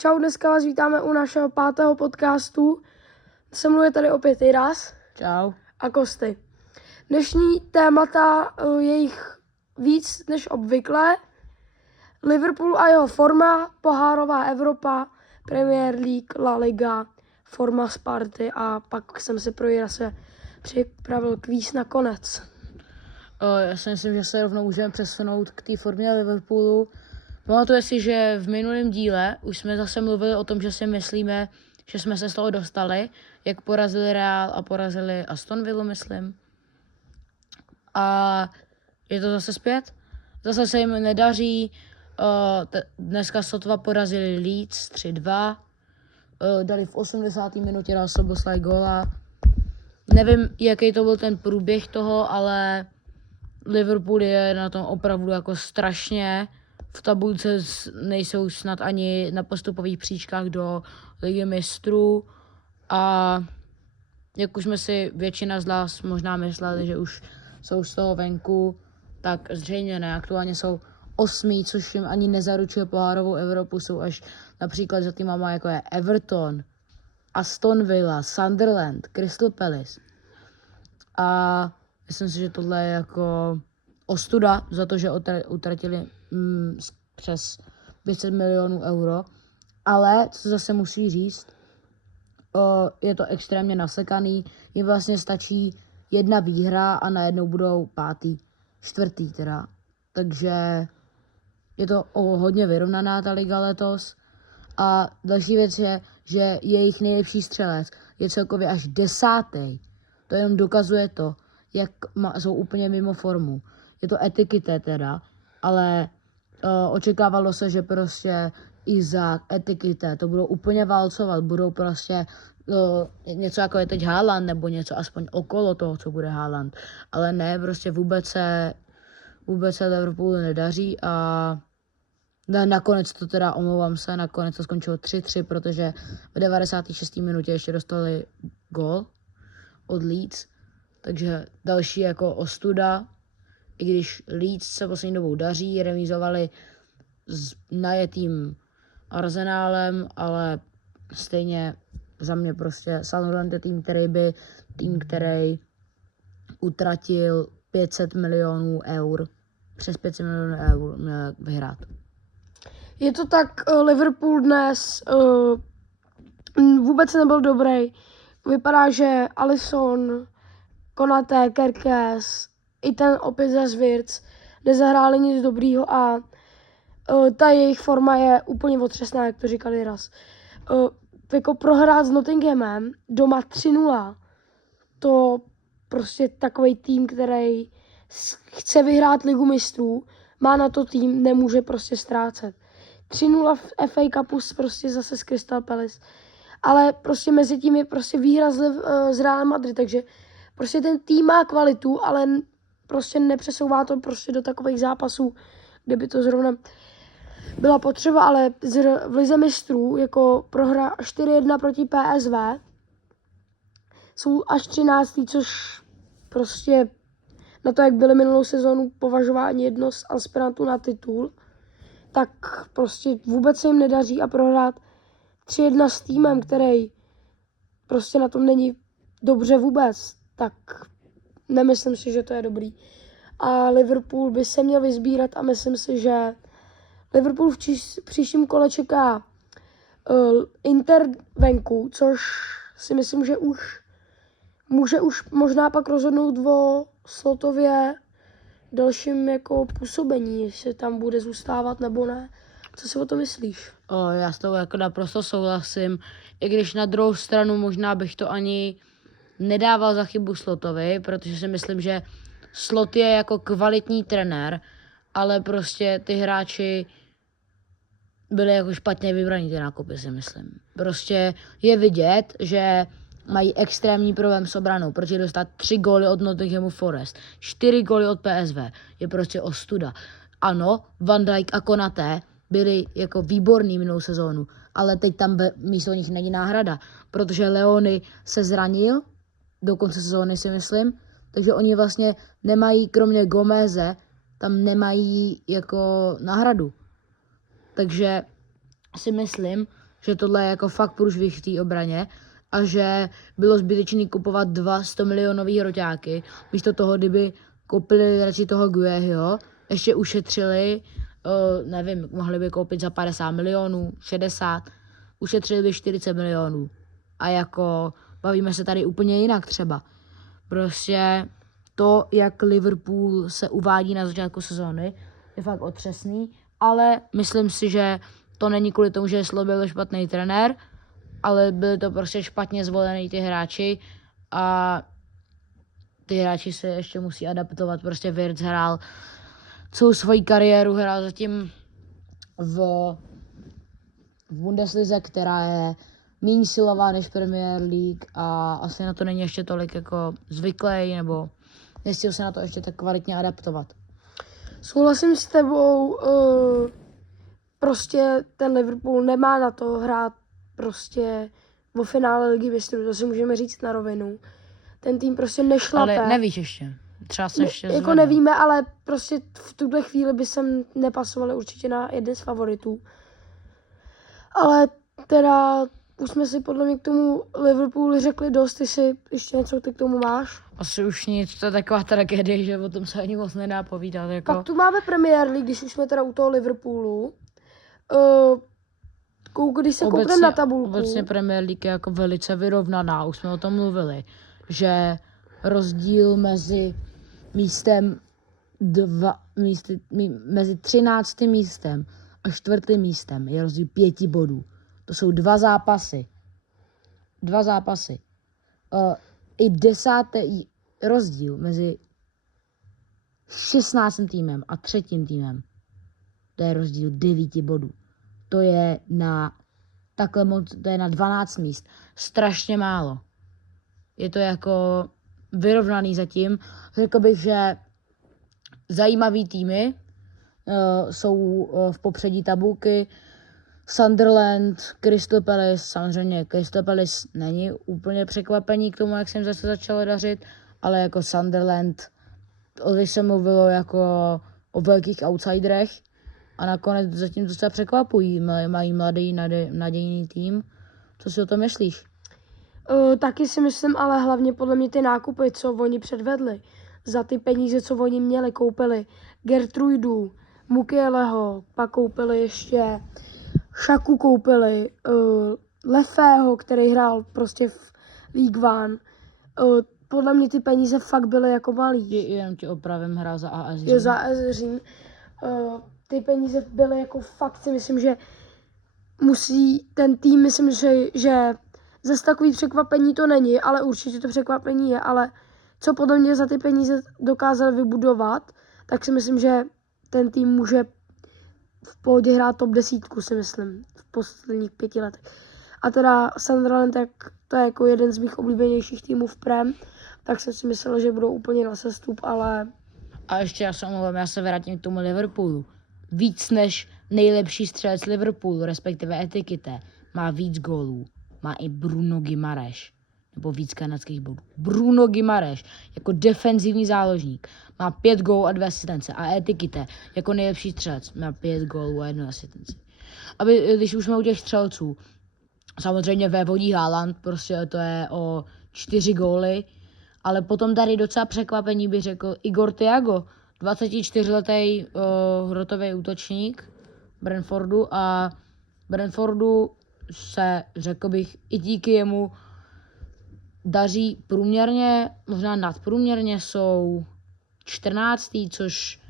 Čau, dneska vás vítáme u našeho 5. podcastu. Se mnou je tady opět Jiras. Čau. A Kosty. Dnešní témata je jich víc než obvykle. Liverpool a jeho forma, pohárová Evropa, Premier League, La Liga, forma Sparty a pak jsem si pro Jirase připravil kvíz na konec. Já si myslím, že se rovnou můžeme přesunout k té formě Liverpoolu. Pamatuje si, že v minulém díle už jsme zase mluvili o tom, že si myslíme, že jsme se z toho dostali, jak porazili Real a porazili Aston Villa, myslím. A je to zase zpět. Zase se jim nedaří. Dneska sotva porazili Leeds 3-2. Dali v 80. minutě dal Szoboszlai góla. Nevím, jaký to byl ten průběh toho, ale Liverpool je na tom opravdu jako strašně. V tabulce nejsou snad ani na postupových příčkách do Ligy mistrů. A jak už jsme si většina z nás možná mysleli, že už jsou z toho venku, tak zřejmě ne. Aktuálně jsou 8, což jim ani nezaručuje pohárovou Evropu. Jsou až například za týmama jako je Everton, Aston Villa, Sunderland, Crystal Palace. A myslím si, že tohle je jako ostuda za to, že utratili přes 500 milionů euro. Ale, co zase musí říct, je to extrémně nasekaný. Jim vlastně stačí 1 výhra a najednou budou 5., 4. teda. Takže je to hodně vyrovnaná ta liga letos. A další věc je, že jejich nejlepší střelec je celkově až 10. To jenom dokazuje to, jak jsou úplně mimo formu. Je to etikité teda, ale očekávalo se, že prostě Izák, etikité, to budou úplně válcovat, budou prostě něco jako je teď Haaland, nebo něco aspoň okolo toho, co bude Haaland. Ale ne, prostě vůbec se Liverpoolu nedaří a nakonec to teda, omlouvám se, nakonec to skončilo 3-3, protože v 96. minutě ještě dostali gól od Leeds, takže další jako ostuda, i když Leeds se poslední dobou daří, remízovali s najetým Arsenálem, ale stejně za mě prostě Sunderland je tým, který utratil 500 milionů eur, přes 500 milionů eur vyhrát. Je to tak, Liverpool dnes vůbec nebyl dobrý. Vypadá, že Alisson, Konaté, Kerkez, i ten opět za Wirtz nezahráli nic dobrýho a ta jejich forma je úplně otřesná, jak to říkal Jiras. Jako prohrát s Nottinghamem doma 3-0, to prostě takový tým, který chce vyhrát Ligu mistrů, má na to tým, nemůže prostě ztrácet. 3-0 v FA Cupu prostě zase z Crystal Palace. Ale prostě mezi tím je prostě výhra z Real Madrid, takže prostě ten tým má kvalitu, ale prostě nepřesouvá to prostě do takových zápasů, kde by to zrovna byla potřeba, ale v Lize mistrů jako prohra 4-1 proti PSV jsou až 13., což prostě na to, jak byly minulou sezónu považováni jedno z aspirantů na titul, tak prostě vůbec se jim nedaří a prohrát 3-1 s týmem, který prostě na tom není dobře vůbec, tak nemyslím si, že to je dobrý. A Liverpool by se měl vyzbírat a myslím si, že Liverpool v příštím kole čeká Inter venku, což si myslím, že už může možná pak rozhodnout o Slotově dalším jako působení, jestli tam bude zůstávat nebo ne. Co si o to myslíš? Já s tou jako naprosto souhlasím, i když na druhou stranu možná bych to ani nedával za chybu Slotovi, protože si myslím, že Slot je jako kvalitní trenér, ale prostě ty hráči byli jako špatně vybraní ty nákupy, si myslím. Prostě je vidět, že mají extrémní problém s obranou, protože dostat 3 góly od Nottinghamu Forest, 4 góly od PSV je prostě ostuda. Ano, Van Dijk a Konaté byli jako výborný minulou sezónu, ale teď tam místo nich není náhrada, protože Leony se zranil do konce sezóny, si myslím, takže oni vlastně nemají, kromě Gomeze, tam nemají jako náhradu. Takže si myslím, že tohle je jako fakt průšvih v té obraně a že bylo zbytečné kupovat 2 100 milionový hroťáky, místo toho, kdyby koupili radši toho Guehiho, ještě ušetřili, nevím, mohli by koupit za 50 milionů, 60, ušetřili by 40 milionů. A jako bavíme se tady úplně jinak třeba. Prostě to, jak Liverpool se uvádí na začátku sezóny, je fakt otřesný, ale myslím si, že to není kvůli tomu, že Slow byl špatný trenér, ale byli to prostě špatně zvolený ty hráči a ty hráči se ještě musí adaptovat. Prostě Wirtz hrál celou svoji kariéru, hrál zatím v Bundeslize, která je méně silová než Premier League a asi na to není ještě tolik jako zvyklý, nebo nestihl se na to ještě tak kvalitně adaptovat. Souhlasím s tebou, prostě ten Liverpool nemá na to hrát prostě vo finále Ligy mistrů, to si můžeme říct na rovinu. Ten tým prostě nešlape. Ale nevíš ještě, třeba se ještě jako zvedne. nevíme, ale prostě v tuhle chvíli by sem nepasovali určitě na jeden z favoritů. Ale teda už jsme si podle mě k tomu Liverpoolu řekli dost, ty si ještě něco ty k tomu máš? Asi už nic, to je taková tragédie, že o tom se ani moc nedá povídat. Jako. Pak tu máme Premier League, když už jsme teda u toho Liverpoolu. Když se koukneme na tabulku. Obecně Premier League je jako velice vyrovnaná, už jsme o tom mluvili, že rozdíl mezi mezi 13. místem a 4. místem je rozdíl 5 bodů. To jsou 2 zápasy. I 10. rozdíl mezi 16. týmem a 3. týmem. To je rozdíl 9 bodů. To je na takhle moc, to je na 12 míst. Strašně málo. Je to jako vyrovnaný zatím. Řekl bych, že zajímavý týmy jsou v popředí tabulky. Sunderland, Crystal Palace, samozřejmě Crystal Palace není úplně překvapení k tomu, jak jsem zase začalo dařit, ale jako Sunderland, když se mluvilo jako o velkých outsiderech a nakonec zatím to se překvapují, mají mladý, nadějný tým. Co si o tom myslíš? Taky si myslím, ale hlavně podle mě ty nákupy, co oni předvedli, za ty peníze, co oni měli, koupili Gertruidu, Mukieleho, pak koupili ještě Šaku, koupili Lefého, který hrál prostě v League One. Podle mě ty peníze fakt byly jako malý. Jenom ti opravím, hrál za AS Řím. Je za AS Řím. Ty peníze byly jako fakt, si myslím, že musí ten tým, myslím, že zase takový překvapení to není, ale určitě to překvapení je, ale co podle mě za ty peníze dokázal vybudovat, tak si myslím, že ten tým může v pohodě hrát top 10, si myslím, v posledních 5 letech. A teda Sunderland, tak to je jako jeden z mých oblíbenějších týmů v Prem, tak jsem si myslel, že budou úplně na sestup, ale... A ještě já se vrátím k tomu Liverpoolu. Víc než nejlepší střelec Liverpoolu, respektive Etikite, má víc gólů. Má i Bruno Guimaraes, nebo víc kanadských bodů. Bruno Guimaraes jako defenzivní záložník má 5 gólů a 2 asistence. A Etikite jako nejlepší střelec má 5 gólů a 1 asistenci. Když už jsme u těch střelců, samozřejmě vévodí Haaland, prostě to je o 4 góly, ale potom tady docela překvapení bych řekl Igor Thiago, 24letý hrotový útočník Brentfordu se, řekl bych, i díky jemu daří průměrně, možná nadprůměrně jsou 14. což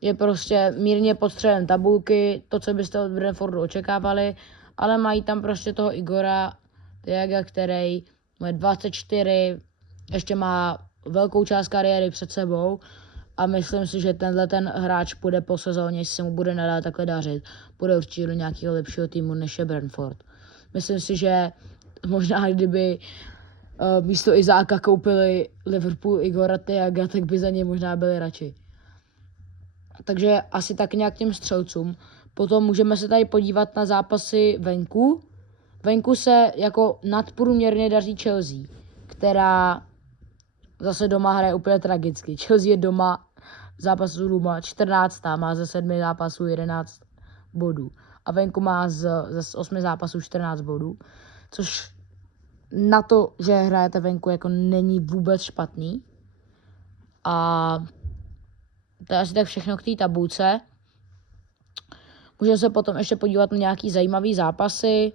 je prostě mírně pod středem tabulky, to, co byste od Brentfordu očekávali, ale mají tam prostě toho Igora Thiaga, který má 24, ještě má velkou část kariéry před sebou a myslím si, že tenhle ten hráč půjde po sezóně, jestli se mu bude nadále takhle dařit, půjde určitě do nějakého lepšího týmu, než je Brentford. Myslím si, že možná kdyby místo Izáka koupili Liverpool Igora Thiaga, tak by za něj možná byli radši. Takže asi tak nějak těm střelcům. Potom můžeme se tady podívat na zápasy venku. Venku se jako nadprůměrně daří Chelsea, která zase doma hraje úplně tragicky. Chelsea je doma, zápasů doma 14. má ze 7 zápasů 11 bodů. a venku má z 8 zápasů 14 bodů, což na to, že hrajete venku, jako není vůbec špatný. A to je asi tak všechno k té tabulce. Můžeme se potom ještě podívat na nějaký zajímavý zápasy.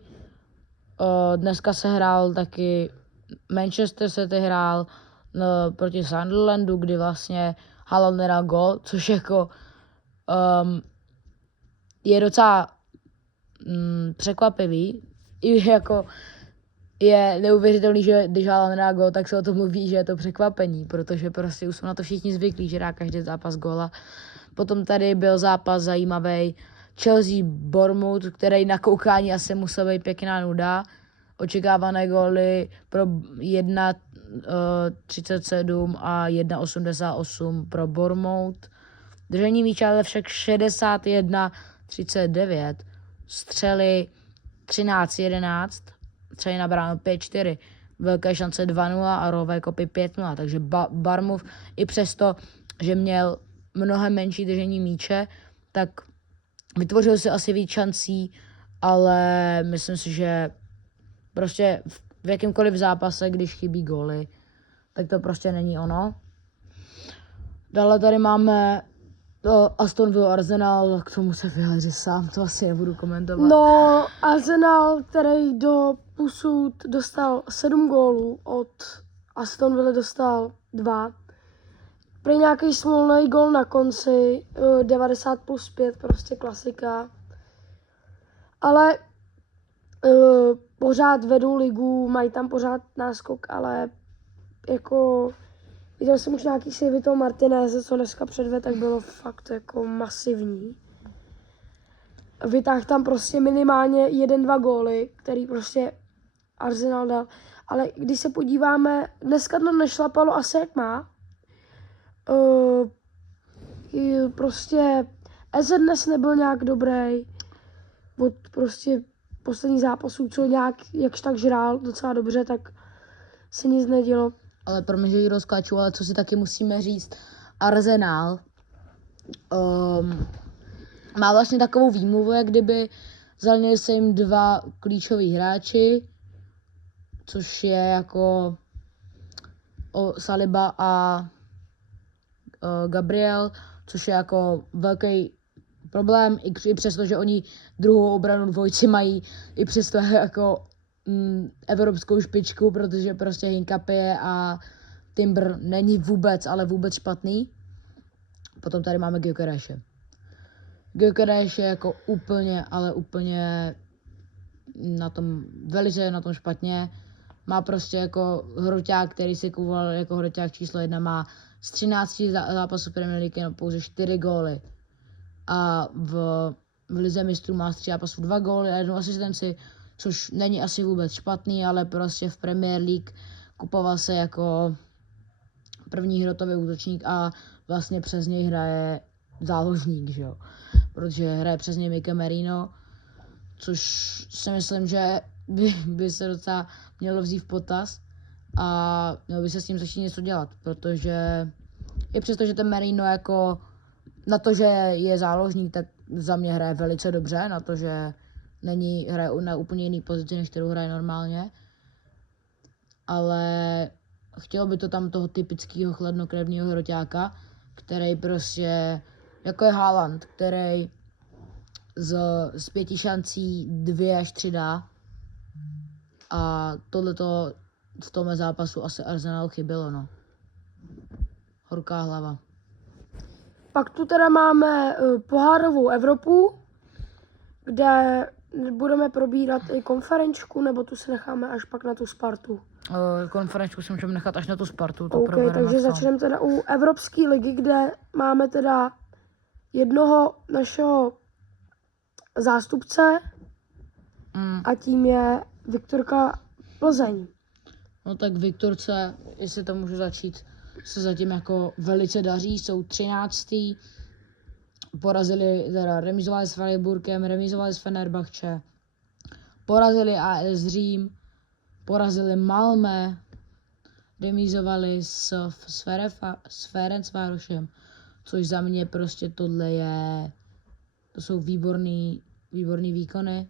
Dneska se hrál taky Manchester City hrál proti Sunderlandu, kdy vlastně Haaland nedal gol, což jako je docela překvapivý. I jako je neuvěřitelný, že když Haaland nedá gol, tak se o tom mluví, že je to překvapení, protože prostě už jsou na to všichni zvyklí, že dá každý zápas góla. Potom tady byl zápas zajímavý Chelsea Bournemouth, který na koukání asi musel být pěkná nuda. Očekávané góly pro 1,37 a 1,88 pro Bournemouth. Držení míče ale však 61-39. Střely 13-11. Střely na bránu 5-4. Velké šance 2-0 a rové kopy 5-0. Takže Bournemouth i přesto, že měl mnohem menší držení míče, tak vytvořil si asi víc šancí, ale myslím si, že prostě v jakýmkoliv zápase, když chybí góly, tak to prostě není ono. Dále tady máme Aston Villa Arsenal, k tomu se vyjádři sám, to asi nebudu komentovat. No, Arsenal, který do posud dostal 7 gólů, od Aston Villa dostal 2. Prý nějaký smolný gól na konci, 90+5, prostě klasika. Ale pořád vedou ligu, mají tam pořád náskok, ale jako viděl jsem už nějaký savey toho Martineze, co dneska předvedl, tak bylo fakt jako masivní. Vytáhl tam prostě minimálně 1-2 góly, který prostě Arsenal dal. Ale když se podíváme, dneska to nešlapalo asi jak má. Prostě Eze dnes nebyl nějak dobrý. Od prostě posledních zápasů, co nějak jakž tak žrál docela dobře, tak se nic nedělo. Ale pro mě, že ji rozkáču, ale co si taky musíme říct, Arsenal má vlastně takovou výmluvu, jak kdyby zranili se jim 2 klíčoví hráči, což je jako Saliba a Gabriel, což je jako velký problém, i přesto, že oni druhou obranu dvojci mají, i přesto jako evropskou špičku, protože prostě Hinkapie a Timber není vůbec, ale vůbec špatný. Potom tady máme Gyökeresje. Gyökeres je jako úplně, ale úplně velice na tom špatně. Má prostě jako hroťák, který si kouval jako hroťák číslo 1, má z 13 zápasů Premier League jenom pouze 4 góly. A v lize mistrů má z 3 zápasů 2 góly a 1 asistenci, což není asi vůbec špatný, ale prostě v Premier League kupoval se jako první hrotový útočník a vlastně přes něj hraje záložník, že jo. Protože hraje přes něj Mike Merino, což si myslím, že by se docela mělo vzít v potaz a mělo by se s tím začít něco dělat, protože i přesto, že ten Merino jako na to, že je záložník, tak za mě hraje velice dobře, na to, že hraje na úplně jiný pozici, než kterou hraje normálně, ale chtělo by to tam toho typického chladnokrevného hroťáka, který prostě, jako je Haaland, který z 5 šancí 2 až 3 dá. A tohleto v tomhle zápasu asi Arsenal chybělo, no. Horká hlava. Pak tu teda máme pohárovou Evropu, kde budeme probírat i konferenčku, nebo tu si necháme až pak na tu Spartu. Konferenčku si můžeme nechat až na tu Spartu. To OK, takže začneme teda u Evropské ligy, kde máme teda jednoho našeho zástupce a tím je Viktorka Plzeň. No tak Viktorce, jestli to můžu začít, se zatím jako velice daří, jsou 13. Remizovali s Freiburgem, remizovali s Fenerbahce, porazili AS Řím, porazili Malmö, remizovali s Ferencvárosem, což za mě prostě to jsou výborný výborný výkony.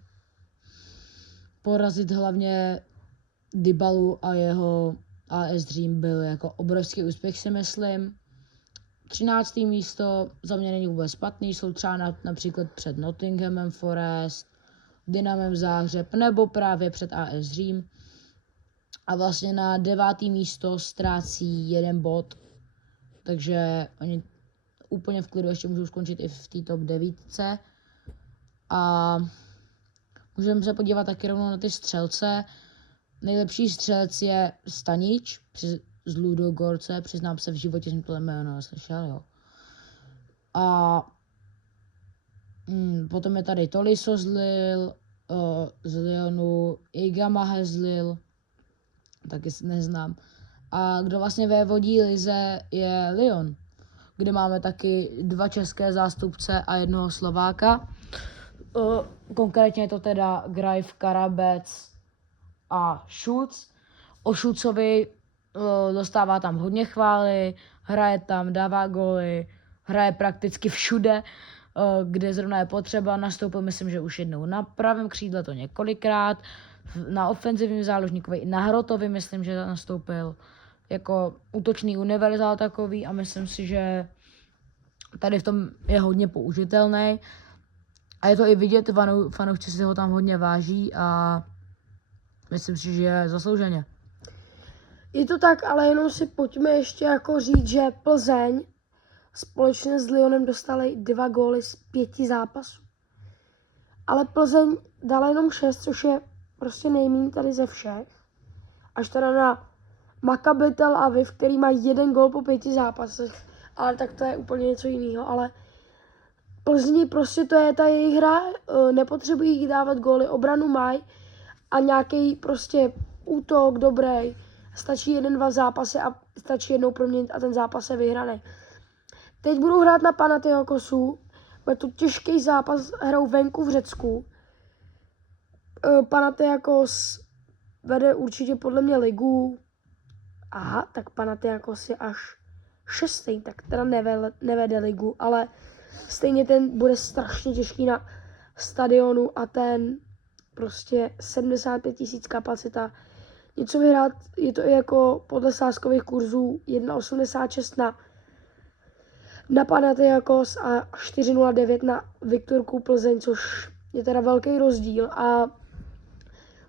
Porazit hlavně Dybalu a jeho AS Dream byl jako obrovský úspěch, si myslím. 13. místo za mě není vůbec špatný, jsou třeba například před Nottinghamem Forest, Dynamem Záhřeb nebo právě před AS Řím. A vlastně na 9. místo ztrácí 1 bod, takže oni úplně v klidu ještě můžou skončit i v té top 9. A můžeme se podívat taky rovnou na ty střelce. Nejlepší střelec je Stanič z Ludogorce, přiznám se, v životě jsem tohle jméno neslyšel, jo. A potom je tady Tolisso z Lyonu, Iga Mahe z Lille, taky neznám. A kdo vlastně vévodí lize je Lyon, kde máme taky 2 české zástupce a 1 Slováka. Konkrétně je to teda Greif, Karabec a Schulz. O Schulzovi dostává tam hodně chvály, hraje tam, dává góly, hraje prakticky všude, kde zrovna je potřeba. Nastoupil, myslím, že už jednou na pravém křídle, to několikrát, na ofenzivním záložníkovi, na hrotovi, myslím, že nastoupil jako útočný univerzál takový a myslím si, že tady v tom je hodně použitelný. A je to i vidět, fanoušci si ho tam hodně váží a myslím si, že je zaslouženě. Je to tak, ale jenom si pojďme ještě jako říct, že Plzeň společně s Lyonem dostali 2 góly z 5 zápasů. Ale Plzeň dala jenom 6, což je prostě nejméně tady ze všech. Až teda na Maccabi Tel Aviv, který má 1 gól po 5 zápasech. Ale tak to je úplně něco jiného. Ale Plzni prostě to je ta jejich hra, nepotřebují jí dávat góly, obranu mají a nějaký prostě útok dobrý. Stačí 1-2 zápasy a stačí jednou proměnit a ten zápas je vyhraný. Teď budou hrát na Panathinaikosu, bude to těžký zápas, hrajou venku v Řecku. Panathinaikos vede určitě podle mě ligu. Aha, tak Panathinaikos je až 6. tak teda nevede ligu, ale stejně ten bude strašně těžký na stadionu a ten prostě 75 000 kapacita. Něco vyhrát, je to i jako podle sázkových kurzů 1,86 na Panathinaikos a 4,09 na Viktorku Plzeň, což je teda velký rozdíl a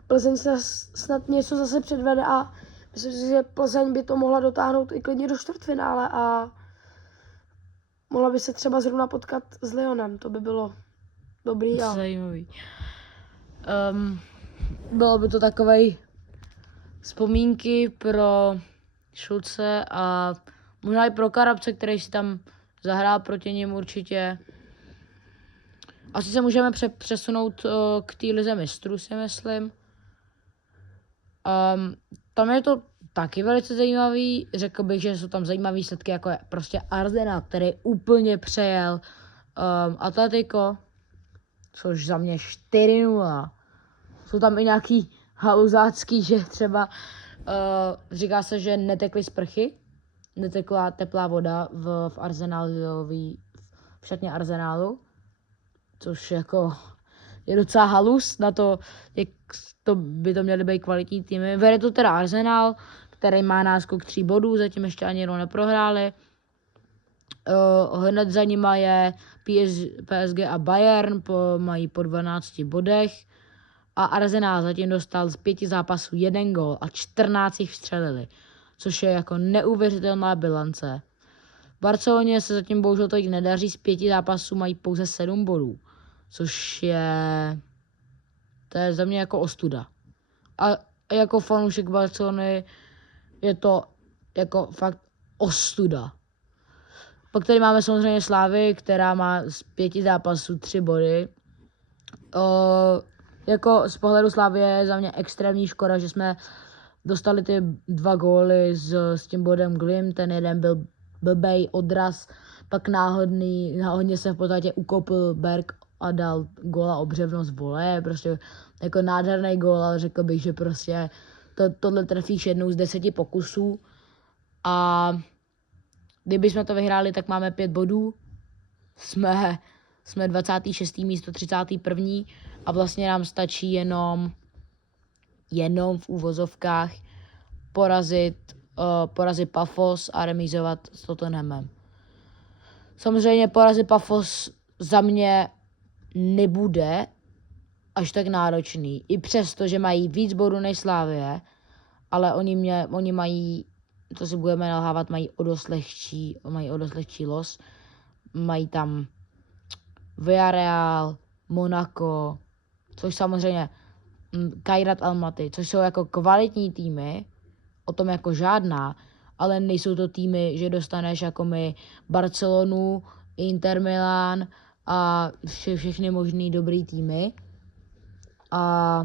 Plzeň se snad něco zase předvede a myslím si, že Plzeň by to mohla dotáhnout i klidně do čtvrtfinále a mohla by se třeba zrovna potkat s Lyonem, to by bylo dobrý. A Zajímavý. Bylo by to takovej vzpomínky pro Schulze a možná i pro Karabce, který si tam zahrál proti ním určitě. Asi se můžeme přesunout k té lize mistrů, si myslím. Tam je to taky velice zajímavý. Řekl bych, že jsou tam zajímavé výsledky, jako je prostě Arsenal, který úplně přejel Atletico, což za mě 4-0. Jsou tam i nějaký haluzácký, že třeba říká se, že netekly sprchy, netekla teplá voda v Arsenalový, v šatně Arsenálu, což jako je docela halus na to, jak by to měly být kvalitní týmy. Vede to teda Arsenal, který má náskok 3 bodů, zatím ještě ani jednou neprohráli. Hned za nima je PSG a Bayern, mají po 12 bodech. A Arsenal zatím dostal z 5 zápasů 1 gól a 14 jich vstřelili, což je jako neuvěřitelná bilance. V Barceloně se zatím bohužel tolik nedaří, z 5 zápasů mají pouze 7 bodů, což to je za mě jako ostuda. A jako fanoušek Barcelony je to jako fakt ostuda. Pak tady máme samozřejmě Slávy, která má z 5 zápasů 3 body. Jako z pohledu Slávy je za mě extrémní škoda, že jsme dostali ty 2 góly s tím bodem Glim, ten jeden byl blbej odraz, pak náhodně se v podstatě ukopil Berg a dal góla o břevno z vole, prostě jako nádherný gól, ale řekl bych, že prostě tohle trefíš jednou z 10 pokusů a kdyby jsme to vyhráli, tak máme 5 bodů, jsme jsme 26. místo 31. a vlastně nám stačí jenom v úvozovkách porazit Pafos a remízovat s Tottenhamem. Samozřejmě porazit Pafos za mě nebude až tak náročný. I přesto, že mají víc bodů než Slavie, ale oni mají, to si budeme nalhávat, mají o dost lehčí los. Mají tam Villarreal, Monaco, což samozřejmě Kairat Almaty, což jsou jako kvalitní týmy, o tom jako žádná, ale nejsou to týmy, že dostaneš jako my Barcelonu, Inter Milan a všechny možný dobrý týmy. A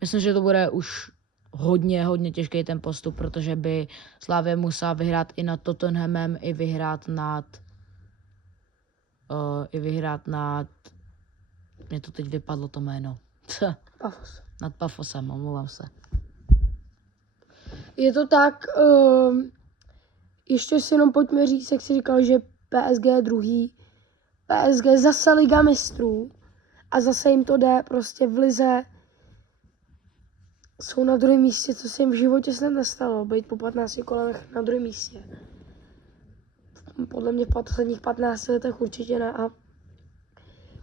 myslím, že to bude už hodně těžký ten postup, protože by Slavia musela vyhrát i nad Tottenhamem, i vyhrát nad mě to teď vypadlo to jméno. Pafos. Nad Pafosem, omlouvám se. Je to tak, ještě si jenom pojďme říct, jak jsi říkal, že PSG je druhý. PSG zase Liga mistrů a zase jim to jde prostě v lize. Jsou na druhém místě, co se jim v životě snad nestalo, být po 15 kolech na druhém místě. Podle mě v posledních 15 letech určitě ne. A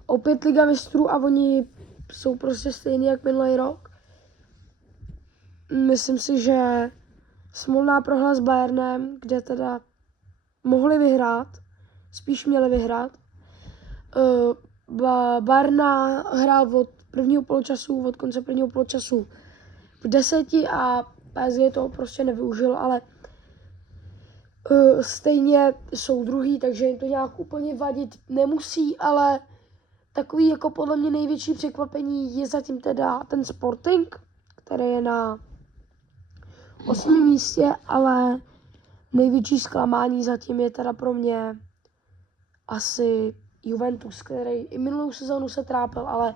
opět Liga mistrů a oni jsou prostě stejný jak minulý rok. Myslím si, že smolná prohra s Bayernem, kde teda mohli vyhrát, spíš měli vyhrát. Bayerna hrál od konce prvního poločasu v 10 a PSG to prostě nevyužil, ale stejně jsou druhý, takže jim to nějak úplně vadit nemusí, ale takový jako podle mě největší překvapení je zatím teda ten Sporting, který je na 8. místě, ale největší zklamání zatím je teda pro mě asi Juventus, který i minulou sezónu se trápil, ale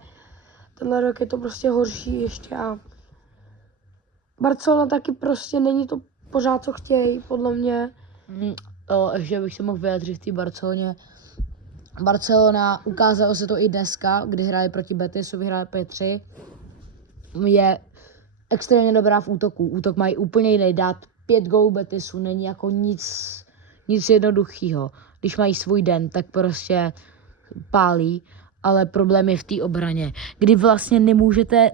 tenhle rok je to prostě horší ještě a Barcelona taky prostě není to pořád, co chtějí, podle mě. Ještě bych se mohl vyjádřit v té Barceloně. Barcelona, ukázalo se to i dneska, kdy hráli proti Betisu, vyhráli 5-3. Je extrémně dobrá v útoku. Útok mají úplně jiný. Dát 5 gólů Betisu není jako nic jednoduchého. Když mají svůj den, tak prostě pálí, ale problém je v té obraně, kdy vlastně nemůžete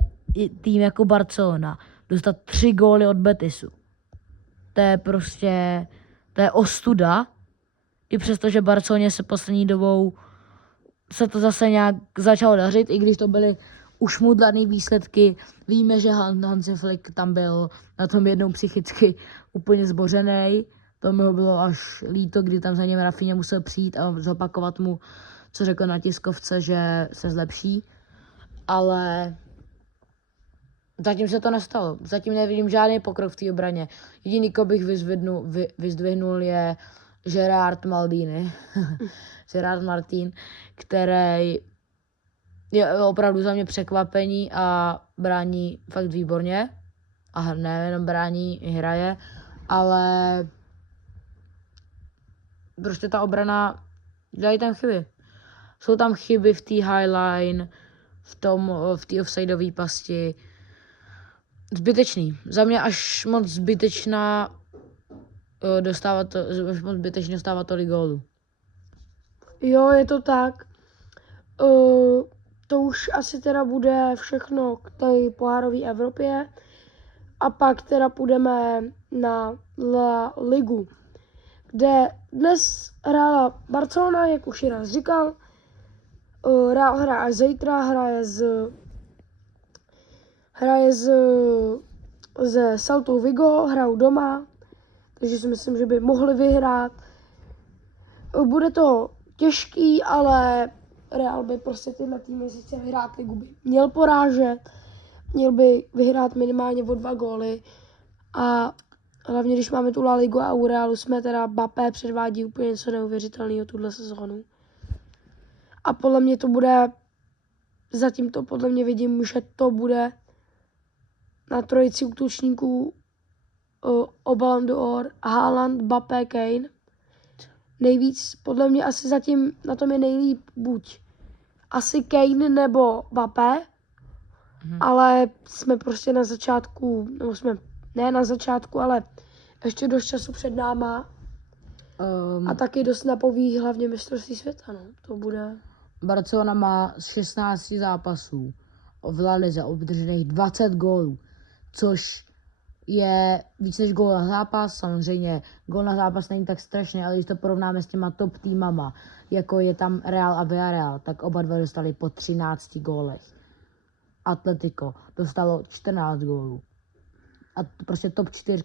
tým jako Barcelona dostat 3 góly od Betisu. To je ostuda, i přesto, že Barceloně se poslední dobou se to zase nějak začalo dařit, i když to byly už mudlaný výsledky. Víme, že Hansi Flick tam byl na tom jednou psychicky úplně zbořený. To mi ho bylo až líto, kdy tam za něm Rafinha musel přijít a zopakovat mu, co řekl na tiskovce, že se zlepší. Ale zatím se to nestalo. Zatím nevidím žádný pokrok v té obraně. Jediný, koho bych vyzdvihnul, je Gerard Maldini. Gerard Martin, který je opravdu za mě překvapení a brání fakt výborně. A nejenom brání, i hraje, ale prostě ta obrana, dělají tam chyby. Jsou tam chyby v té highline, v té offsideové pasti. Zbytečný. Za mě až moc zbytečná dostávat tolik gólů. Jo, je to tak. To už asi teda bude všechno k té pohárové Evropě. A pak teda půjdeme na La Ligu, kde dnes hrála Barcelona, jak už raz říkal. Real hraje až zítra, hraje ze Celtou Vigo, hrajou doma, takže si myslím, že by mohli vyhrát. Bude to těžký, ale Real by prostě tyhle týmy, si chce vyhrát ligu, by měl porážet, měl by vyhrát minimálně o 2 góly a hlavně, když máme tu La Ligu a u Realu jsme teda Mbappé předvádí úplně něco neuvěřitelného tuhle sezónu. A podle mě to bude, zatím to podle mě vidím, že to bude na trojici útočníků o Ballon d'Or Haaland, Mbappé, Kane. nejvíc, podle mě asi zatím na tom je nejlíp buď asi Kane nebo Mbappé, ale jsme prostě na začátku, nebo jsme ne na začátku, ale ještě dost času před náma a taky dost napoví hlavně mistrovství světa, no. To bude. Barcelona má z 16 zápasů v La Lize obdržených 20 gólů, což je víc než gól na zápas. Samozřejmě gól na zápas není tak strašný, ale když to porovnáme s těma top týmama, jako je tam Real a Villarreal, tak oba dva dostali po 13 gólech. Atletico dostalo 14 gólů. A prostě top 4,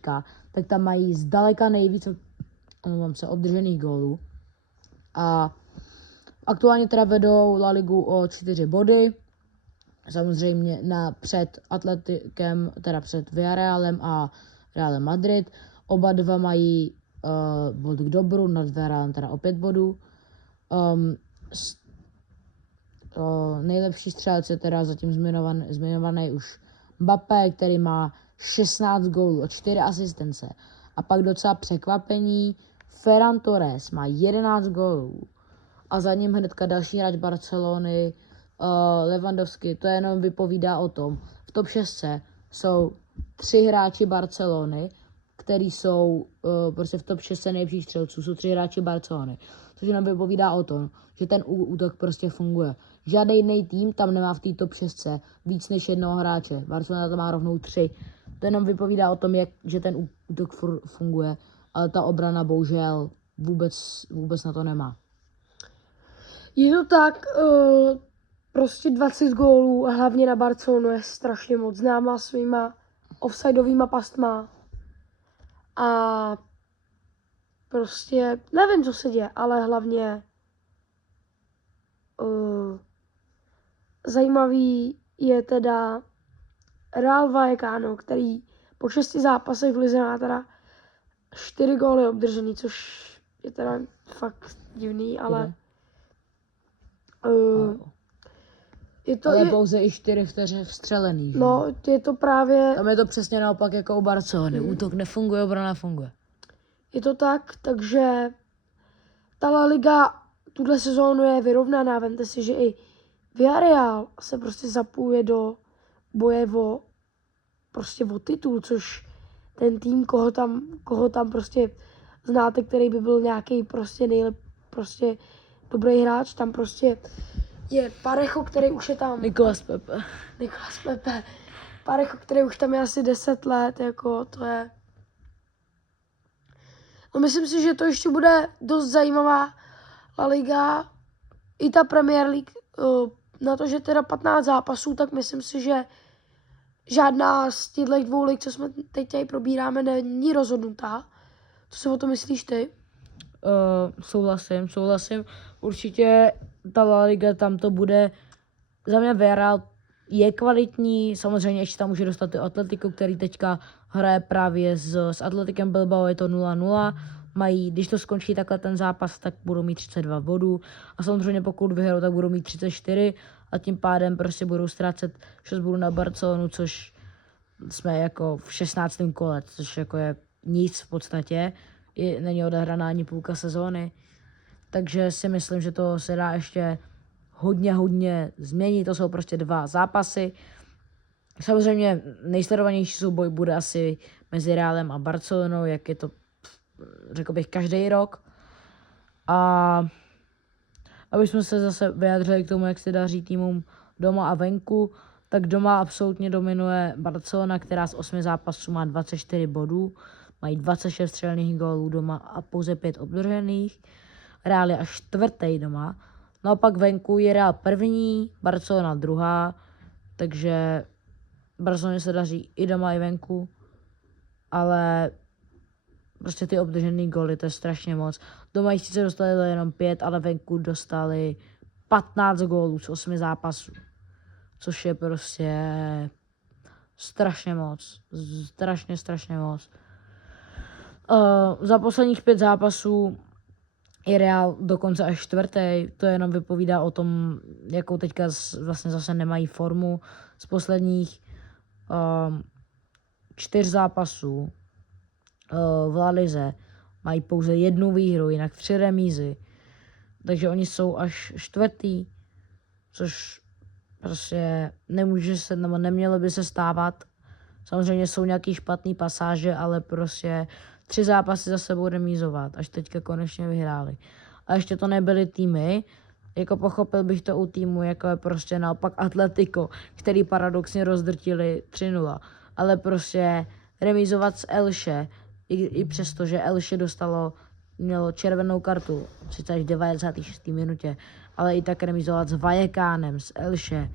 tak tam mají zdaleka nejvíc obdržených gólů. A aktuálně teda vedou La Ligu o 4 body. Samozřejmě před Atletikem, teda před Villarrealem a Realem Madrid. Oba dva mají bod k dobru, nad Villarrealem teda o 5 bodů. Nejlepší střelec je teda zatím zmiňovaný už Mbappé, který má 16 gólů a 4 asistence. A pak docela překvapení, Ferran Torres má 11 gólů. A za ním hnedka další hráč Barcelony, Lewandowski. To jenom vypovídá o tom. V top 6 jsou 3 hráči Barcelony, který jsou prostě v top 6 nejlepších střelců, jsou 3 hráči Barcelony. Což jenom vypovídá o tom, že ten útok prostě funguje. Žádný jiný tým tam nemá v té top 6 víc než jednoho hráče. Barcelona tam má rovnou 3. To jenom vypovídá o tom, že ten útok funguje, ale ta obrana bohužel vůbec na to nemá. Je to tak, prostě 20 gólů, hlavně na Barcelonu, je strašně moc známá svýma offsideovýma pastma. A prostě nevím, co se děje, ale hlavně zajímavý je teda Real Vallecano, který po 6 zápasech v lize má teda 4 góly obdržený, což je teda fakt divný, ale je to ale pouze i 4 vstřelený. Že? No, je to právě. Tam je to přesně naopak jako u Barcelony. Útok nefunguje, obrana funguje. Je to tak, takže ta La Liga tuhle sezónu je vyrovnaná. Vemte si, že i Villarreal se prostě zapojuje do boje o titul, což ten tým, koho tam prostě znáte, který by byl nějaký prostě dobrý hráč, tam prostě je Parejo, který už je tam. Nicolas Pepe. Parejo, který už tam je asi 10 let, jako to je. No, myslím si, že to ještě bude dost zajímavá La Liga, i ta Premier League, na to, že teda 15 zápasů, tak myslím si, že žádná z těchto 2 lig, co jsme teď tady probíráme, není rozhodnutá. Co si o to myslíš ty? Souhlasím. Určitě ta La Liga, tam to bude, za mě Villarreal je kvalitní, samozřejmě ještě tam může dostat i Atletico, který teďka hraje právě s Atletikem Bilbao, je to 0-0. Mají, když to skončí takhle ten zápas, tak budou mít 32 bodů a samozřejmě pokud vyhrajou, tak budou mít 34 a tím pádem prostě budou ztrácet 6 bodů na Barcelonu, což jsme jako v 16. kole, což jako je nic v podstatě, není odehraná ani půlka sezóny. Takže si myslím, že to se dá ještě hodně změnit. To jsou prostě 2 zápasy. Samozřejmě nejsledovanější souboj bude asi mezi Realem a Barcelonou, jak je to, řekl bych, každý rok. A aby jsme se zase vyjádřili k tomu, jak se daří týmům doma a venku, tak doma absolutně dominuje Barcelona, která z 8 zápasů má 24 bodů. Mají 26 střelných gólů doma a pouze 5 obdržených. Real je až 4. doma. Naopak venku je Real 1., Barcelona 2. Takže Barceloně se daří i doma, i venku. Ale prostě ty obdržený góly, to je strašně moc. Doma jich sice dostali jenom 5, ale venku dostali 15 gólů z 8 zápasů. Což je prostě strašně moc. Strašně moc. Za posledních 5 zápasů je Real dokonce až 4. To jenom vypovídá o tom, jakou teďka vlastně zase nemají formu. Z posledních 4 zápasů v La Lize mají pouze 1 výhru, jinak 3 remízy. Takže oni jsou až 4., což prostě nemůže se, nebo nemělo by se stávat. Samozřejmě jsou nějaký špatný pasáže, ale prostě 3 zápasy za sebou remízovat, až teďka konečně vyhráli. A ještě to nebyly týmy, jako pochopil bych to u týmu, jako je prostě naopak Atletico, který paradoxně rozdrtili 3-0. Ale prostě remízovat s Elche, i přesto, že Elche mělo červenou kartu, sice až v 96. minutě, ale i tak remízovat s Vallecánem, s Elche,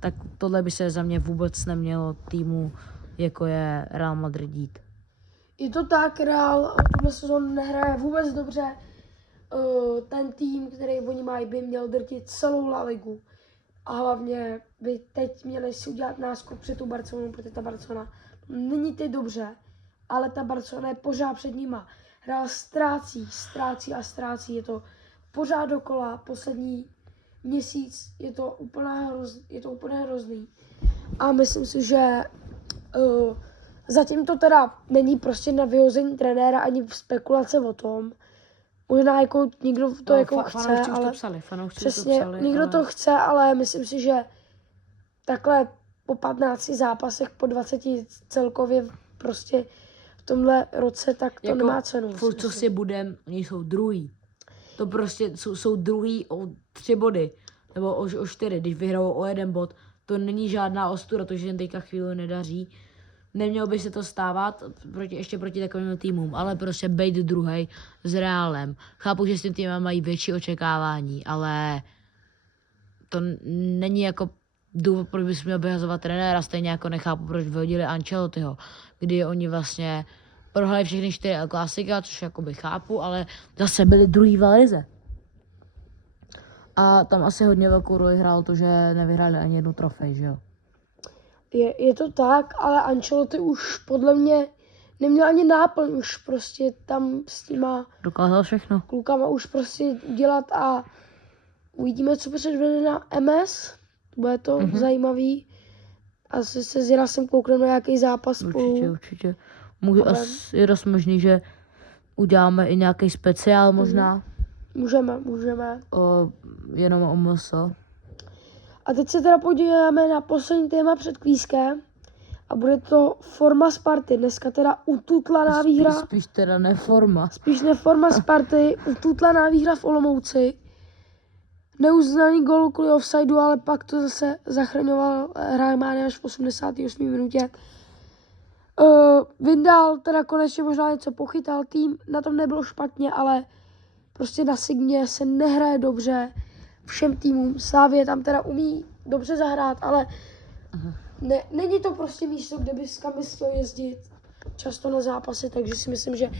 tak tohle by se za mě vůbec nemělo týmu, jako je Real Madrid dít. Je to tak, Real tuhle sezónu nehraje vůbec dobře. Ten tým, který oni mají, by měl drtit celou La Ligu. A hlavně by teď měli si udělat náskok před tu Barcelonou, protože ta Barcelona není teď dobře, ale ta Barcelona je pořád před nima. Real ztrácí, je to pořád dokola, poslední měsíc je to úplně hrozný. A myslím si, že zatím to teda není prostě na vyhození trenéra ani spekulace o tom. Možná jako někdo to jako chce, ale přesně, někdo to chce, ale myslím si, že takhle po 15 zápasech, po 20 celkově prostě v tomhle roce, tak to jako nemá cenu. Furt co si budem, oni jsou druhý. To prostě jsou druhý o 3 body, nebo o 4, když vyhrajou o 1 bod. To není žádná ostuda, to, že jen teďka chvíli nedaří. Nemělo by se to stávat ještě proti takovým týmům, ale prostě být druhý s Realem. Chápu, že s tím týmem mají větší očekávání, ale to není jako důvod, proč bys měl vyhazovat trenéra, stejně jako nechápu, proč vyhodili Ancelottiho, kdy oni vlastně prohráli všechny 4 El Clásica, což jakoby chápu, ale zase byli druhý v lize. A tam asi hodně velkou roli hrálo to, že nevyhráli ani 1 trofej, že jo? Je to tak, ale Ancelotti už podle mě neměl ani náplň, už prostě tam s těma dokázal všechno. Klukama už prostě udělat a uvidíme, co předvede na MS. Bude to zajímavý. Asi se s Jirasem koukneme na nějaký zápas spolu. Určitě. Je dost možný, že uděláme i nějaký speciál možná. Můžeme. Jenom o MSO. A teď se teda podíváme na poslední téma před kvízkem a bude to forma Sparty. Dneska teda ututlaná výhra. Spíš teda neforma. Spíš neforma Sparty, ututlaná výhra v Olomouci. Neuznaný gól kvůli offsideu, ale pak to zase zachraňoval Rahmány až v 88. minutě. Vindal teda konečně možná něco pochytal, tým na tom nebylo špatně, ale prostě na Signě se nehraje dobře všem týmům. Slavie tam teda umí dobře zahrát, ale není to prostě místo, kde bys chtěl jezdit často na zápasy, takže si myslím, že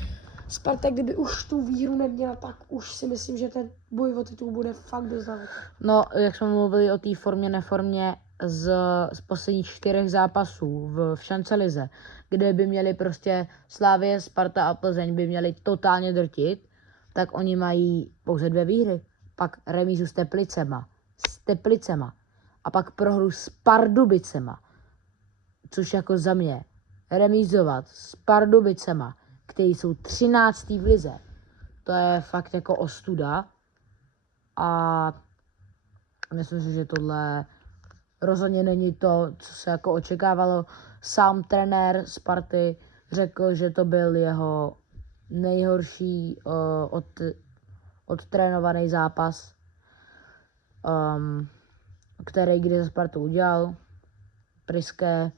Sparta, kdyby už tu výhru neměla, tak už si myslím, že ten boj o titul bude fakt dost daleko. No, jak jsme mluvili o té formě, neformě z posledních 4 zápasů v šancelize, kde by měli prostě Slavie, Sparta a Plzeň by měli totálně drtit, tak oni mají pouze 2 výhry. Pak remízu s Teplicema a pak prohru s Pardubicema, což jako za mě remízovat s Pardubicema, který jsou 13. v lize, to je fakt jako ostuda a myslím si, že tohle rozhodně není to, co se jako očekávalo. Sám trenér Sparty řekl, že to byl jeho nejhorší odtrénovaný zápas, který kdy za Spartu udělal. Priske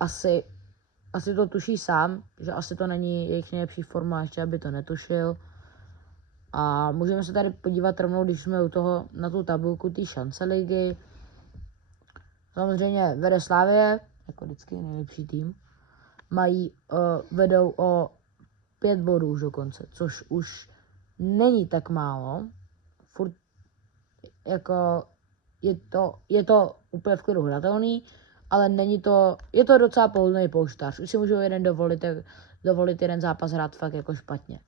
asi to tuší sám, že asi to není jejich nejlepší forma, ještě aby to netušil. A můžeme se tady podívat rovnou, když jsme u toho, na tu tabulku té šance ligy. Samozřejmě vede Slavie, jako vždycky nejlepší tým. Vedou o 5 bodů už dokonce, což už není tak málo. Furt jako je to úplně v klidu hratelný, ale je to docela pohodlný pouštář. Už si můžu dovolit jeden zápas hrát fakt jako špatně.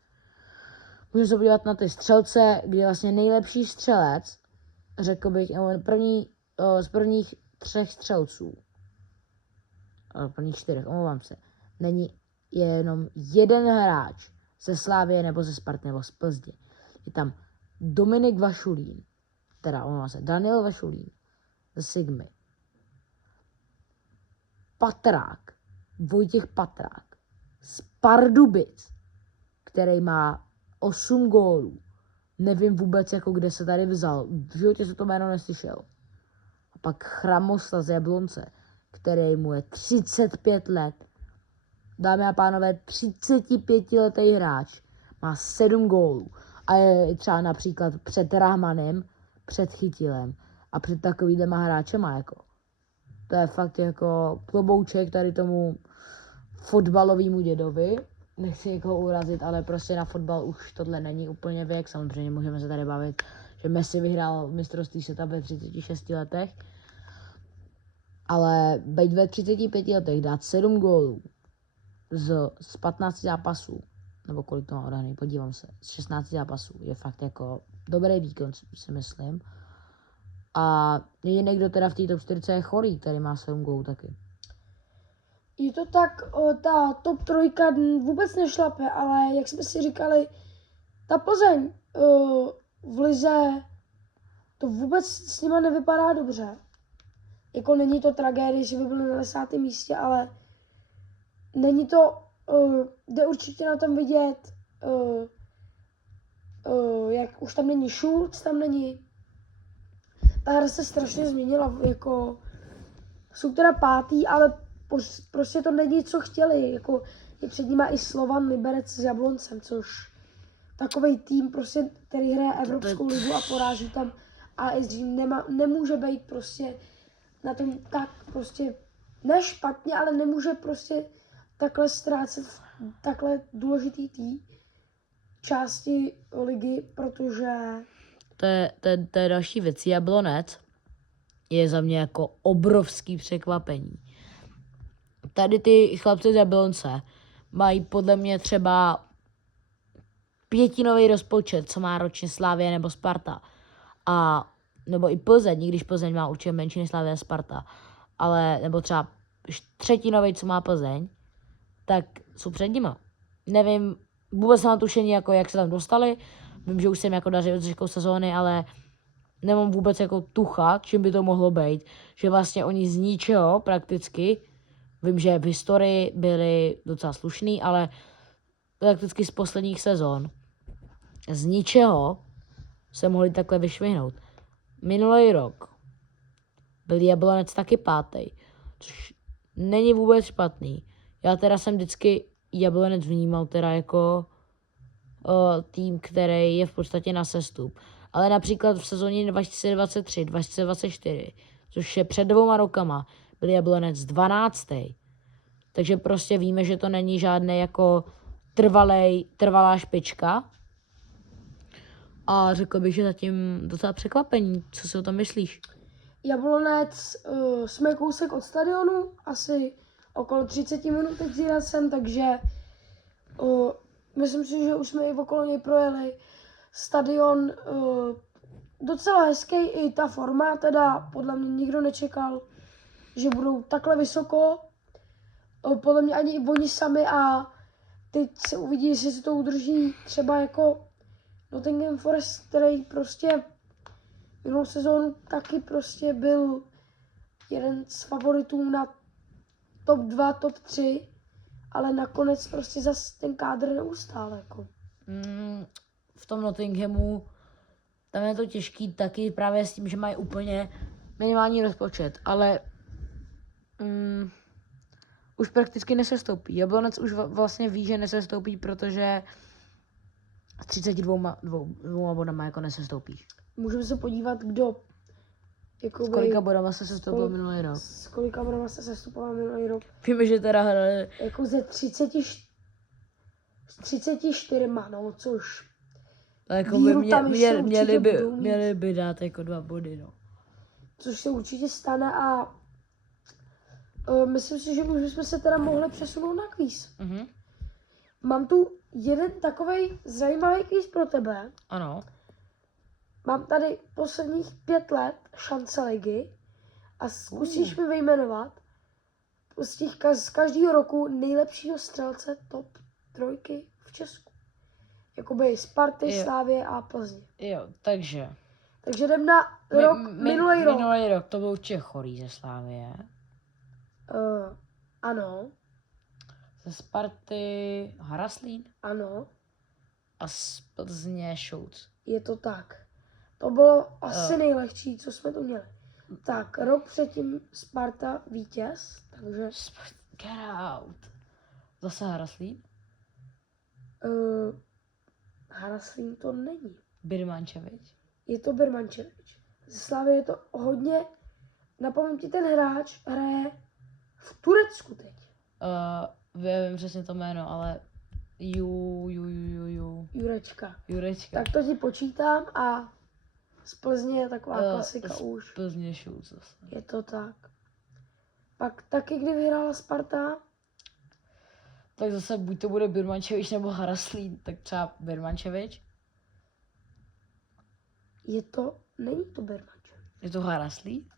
Můžeme se podívat na ty střelce, kde vlastně nejlepší střelec, řekl bych, z prvních 3 střelců, prvních 4, omlouvám se, je jenom jeden hráč ze Slávie nebo ze Sparty nebo z Plzně. Je tam Dominik Vašulín, Daniel Vašulín ze Sigmy. Patrák, Vojtěch Patrák z Pardubic, který má 8 gólů. Nevím vůbec, jako kde se tady vzal. V životě se to jméno neslyšel. A pak Chramosta z Jablonce, který mu je 35 let. Dámy a pánové, 35letý hráč. Má 7 gólů. A je třeba například před Rahmanem, před Chytilem a před takovýhlema hráčema jako. To je fakt jako klobouček tady tomu fotbalovému dědovi. Nechci někoho urazit, ale prostě na fotbal už tohle není úplně věk. Samozřejmě můžeme se tady bavit, že Messi vyhrál mistrovství světa ve 36 letech. Ale být ve 35 letech, dát 7 gólů z 15 zápasů, nebo kolik to má odhraný, podívám se, z 16 zápasů, je fakt jako dobrý výkon, si myslím. A jediný, kdo teda v té top 40 je Chorý, který má 7 gólů taky. Je to tak, ta top 3 vůbec nešlape, ale jak jsme si říkali, ta Plzeň v lize to vůbec s nima nevypadá dobře. Jako není to tragédie, že by byli na 10. místě, ale není to, jde určitě na tom vidět, jak už tam není Schulz, tam není. Ta hra se strašně změnila, jako jsou teda 5., ale prostě to není, co chtěli, jako je před nima i Slovan Liberec s Jabloncem, což takovej tým, prostě, který hraje Evropskou ligu a poráží tam AS Řím, nemůže být prostě na tom tak prostě, ne špatně, ale nemůže prostě takhle ztrácet takhle důležitý části ligy, protože... To je další věc. Jablonec je za mě jako obrovský překvapení. Tady ty chlapci z Jablonce mají podle mě třeba 5nový rozpočet, co má ročně Slavie nebo Sparta. A nebo i Plzeň, i když Plzeň má určitě menší než Slavie a Sparta. Ale nebo třeba 3nový, co má Plzeň, tak jsou před nima. Nevím, vůbec nemám tušení, jako jak se tam dostali. Vím, že už jsem jako dařil od sezóny, ale nemám vůbec jako tucha, čím by to mohlo být. Že vlastně oni z ničeho prakticky, vím, že v historii byli docela slušný, ale prakticky z posledních sezon z ničeho se mohli takhle vyšvihnout. Minulý rok byl Jablonec taky 5., což není vůbec špatný. Já teda jsem vždycky Jablonec vnímal teda jako tým, který je v podstatě na sestup. Ale například v sezóně 2023-2024, což je před 2 rokama, byl Jablonec 12. Takže prostě víme, že to není žádný jako trvalá špička. A řekl bych, že zatím docela překvapení. Co si o tom myslíš? Jablonec, jsme kousek od stadionu, asi okolo 30 minut teď jsem, takže myslím si, že už jsme i okolo něj projeli. Stadion docela hezký, i ta forma, teda podle mě nikdo nečekal, že budou takhle vysoko. Podle mě ani i oni sami a teď se uvidí, jestli se to udrží třeba jako Nottingham Forest, který prostě minulou sezónu taky prostě byl jeden z favoritů na top 2, top 3, ale nakonec prostě zas ten kádr neustál. Jako. V tom Nottinghamu tam je to těžký taky právě s tím, že mají úplně minimální rozpočet, ale už prakticky nesestoupí. Jablonec už vlastně ví, že nesestoupí, protože s 32 bodama jako nesestoupíš. Můžeme se podívat, kdo s kolika bodama se sestoupil minulý rok. S kolika bodama se sestoupil minulý rok. Víme, že teda hraje... Jako ze 34, no, což... Jako by měli by dát jako 2 body, no. Což se určitě stane a myslím si, že už bychom se teda mohli přesunout na kvíz. Mhm. Mám tu jeden takovej zajímavý kvíz pro tebe. Ano. Mám tady posledních 5 let šance ligy a zkusíš mi vyjmenovat z každého roku nejlepšího střelce top 3 v Česku. jakoby Sparty, Jo. Slávie a Plzně. Jo, takže. Takže jdem na rok, minulý rok. Minulý rok to byl určitě Chorý ze Slávie. Ano, Ze Sparty Haraslín ano, a z Plzně Šouc. je to tak. To bylo asi nejlehčí, co jsme tu měli. Tak, rok předtím Sparta vítěz, takže Get out. Zase Haraslín. Haraslín to není. Birmančevič. Je to Birmančevič. Ze Slávy je to hodně, napovím ti, ten hráč hraje v Turecku teď. Vím přesně to jméno, ale Jurečka. Jurečka. Tak to ti počítám a z Plzně je taková klasika z už. Plzně Šouc zase. Je to tak. Pak taky, kdy vyhrála Sparta, Tak zase buď to bude Birmančevič nebo Haraslín, tak třeba Birmančevič. není to Birmančevič. Je to Haraslín?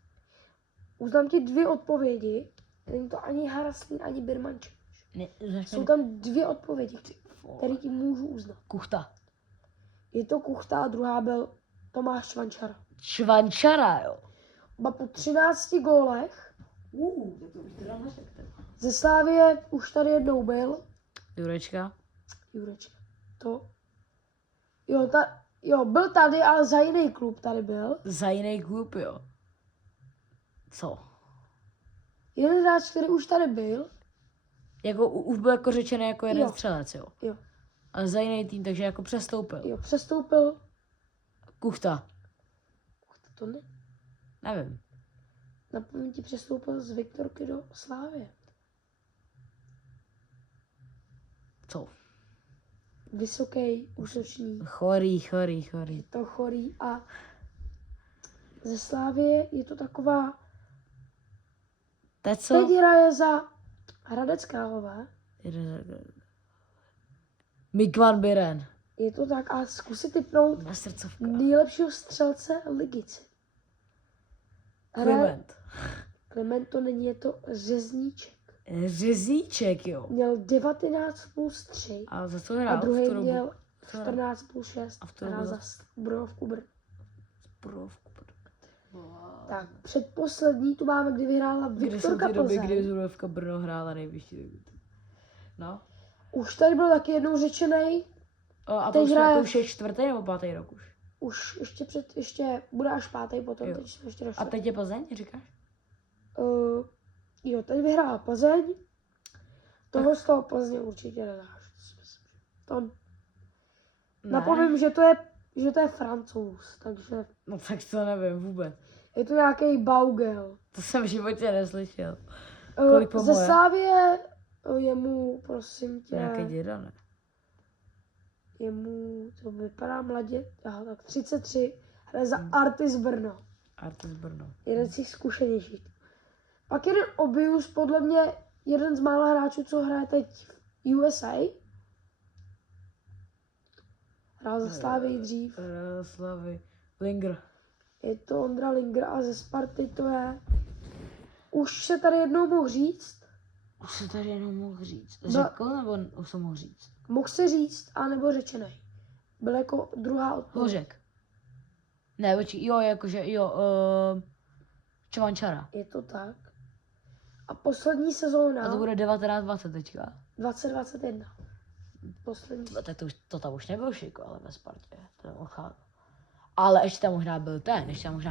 Uznám ti 2 odpovědi, není to ani Haraslín, ani Birmančevič. Ne, Jsou tam 2 odpovědi, které ti můžu uznat. Kuchta. Je to Kuchta a druhá byl Tomáš Švančara. Švančara, jo. Oba po 13 gólech Tak to už teda neřekl. ze Slávie už tady jednou byl. Jurečka. Jurečka. Byl tady, ale za jiný klub tady byl. Za jiný klub, jo. Co? Jeden hráč, který už tady byl. Jako už byl jako řečený jako jeden Jo. střelec, jo. Jo, Ale za jiný tým, takže jako přestoupil. přestoupil. Kuchta. To ne. Nevím. Napomín ti přestoupil z Viktorky do Slávie. Co? Vysoký, útočník, Chorý. to chorý a ze Slávie je to taková, Teď co? teď hraje za Hradec Králové. Mikvan Biren. Je to tak a zkusit typnout Na srdcovka. nejlepšího střelce ligici. Klement to není, je to Řezníček. Řezníček, jo. Měl 19 plus 3 A za co a hrál? druhý v tu dobu? měl 14 plus 6 A v tu hrál dobu za Brodovku Brno. Provku. Tak, předposlední tu máme, kdy vyhrála Kdy jsou Viktorka ty doby, Plzeň. kdy Zurovka Brno hrála nejvyšší ligu? No. Už tady byl taky jednou řečený, A Teď to už je 4. nebo 5. rok už. už ještě bude až 5. potom, Jo. teď jsme ještě A došli. teď je Plzeň, říkáš? Teď vyhrála Plzeň, toho z toho Plzně určitě nedáš. To Ne. napovím, že to je Francouz, takže No tak to nevím vůbec. je to nějaký Baugel. To jsem v životě neslyšel. Kolik Ze pomoje? Slávie je mu, prosím tě, Nějaké děda, ne? je mu, to vypadá mladě, tak 33, hraje za Artis Brno. Artis Brno. Jeden z těch zkušenějších. Pak jeden Obius, podle mě jeden z mála hráčů, co hraje teď v USA. Hrál za Slávii dřív. Slavy. Linger. Je to Ondra Linger a ze Sparty to je... Už se tady jednou mohl říct. Už se tady jenom mohl říct. No. Řekl nebo už jsem mohl říct? Mohl se říct, anebo řečenej. Byl jako druhá odpověď. Hořek. Ne, jo, jakože, jo, Čvančara. Je to tak. A poslední sezóna, A to bude 19-20 teďka. 2021. Poslední. To tam už nebyl Šiko, ale ve Spartě. To odchází. Ale ještě tam možná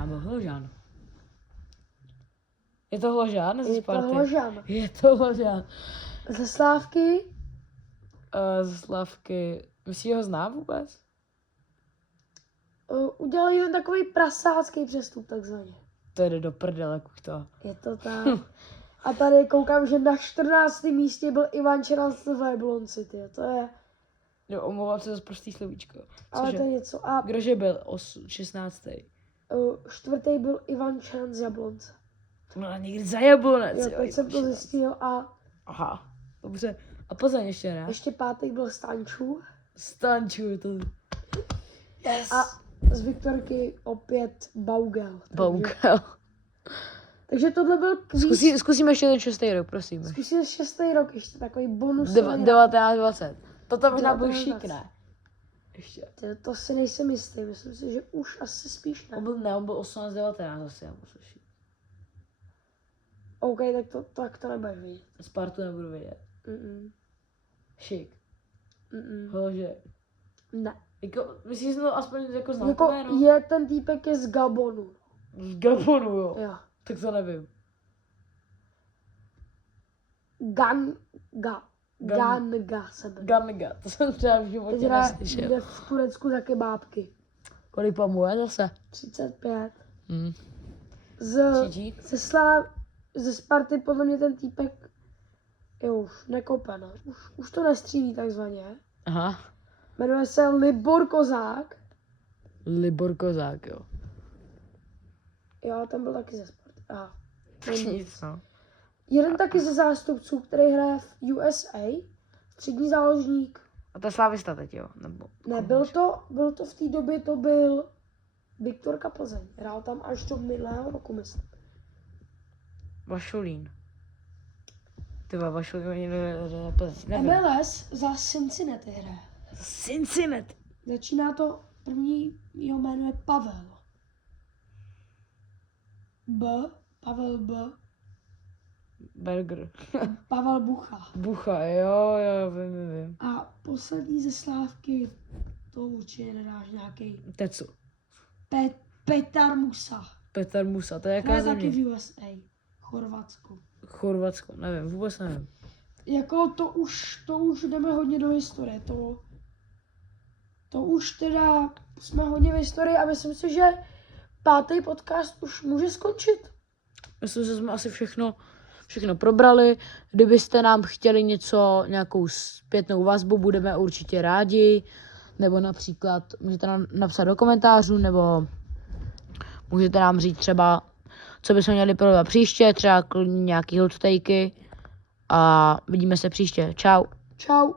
byl Hložán. Je to Hložán ze Je to Sparty? Hložán. Je to Hložán. Ze Slávky Ze Slavky. Myslíš, ho znám vůbec? udělal jeden takový prasácký přestup takzvaně. To jde do prdele, kuchta. Je to tak. A tady koukám, že na 14. místě byl Ivan Čeran z Jablonci, ty. To je, Jo, omlouvám se za prostý slovíčko. ale Cože? to je něco. A Kdože byl 16. 4. byl Ivan Čeran z Jablonce. No a někdy za Jablonec. Jo, teď jsem to zjistil a Aha, dobře. A Plzeň ještě ne? ještě 5. byl Stančů. Stanču, to... Yes. A z Viktorky opět Baugel. Boukal. Takže tohle byl kvíz. Zkusíme ještě ten 6. rok, prosím. Zkusíme 6. rok ještě, takový bonus. 19-20. To tam možná byl 19. šík, ne? Ještě. To si nejsem jistý, myslím si, že už asi spíš ne. On byl 18-19 asi, já musím říct. OK, tak to nebudeš vidět. Spartu nebudu vědět. Šik. Hože. Ne. Jako, myslíš, že to aspoň jako znám Jako to jméno? je ten týpek je z Gabonu. Z Gabonu, jo. Jo. Tak to nevím. Ganga se jmenuje. Ganga, to jsem třeba v životě Teď neslyšel. jde v Turecku za kebábky. Kolik vám je zase? 35. Hm. GG. Ze Sparty podle mě ten týpek je už nekopená. Už to nestřílí takzvaně. Aha. Jmenuje se Libor Kozák. Libor Kozák, jo. Jo, ten byl taky ze Sparty. Aha. Nic, no. Jeden taky ze zástupců, který hraje v USA, střední záložník. A to je Slávista teď, jo? Nebo... Ne, byl to v té době, to byl Viktorka Plzeň. Hrál tam až do minulého roku, myslím. Vašulín. Ty Vašulín ani nevím. MLS za Cincinnati hraje. Cincinnati. Začíná to, první jeho jméno je Pavel. Pavel B. Berger. Pavel Bucha. Bucha, jo, vím. A poslední ze Slávky, to určitě nedáš nějaký. Tecu. Petar Musa. Petar Musa, to je jaká Hraje země? taky v USA. Chorvatsko. Chorvatsko, nevím, vůbec nevím. Jako to už jdeme hodně do historie. To už teda jsme hodně v historii a myslím si, že 5. podcast už může skončit. Myslím, že jsme asi všechno probrali. Kdybyste nám chtěli nějakou zpětnou vazbu, budeme určitě rádi. Nebo například můžete nám napsat do komentářů, nebo můžete nám říct třeba, co bychom měli probrat příště, třeba nějaký hot takey. A vidíme se příště. Čau. Čau.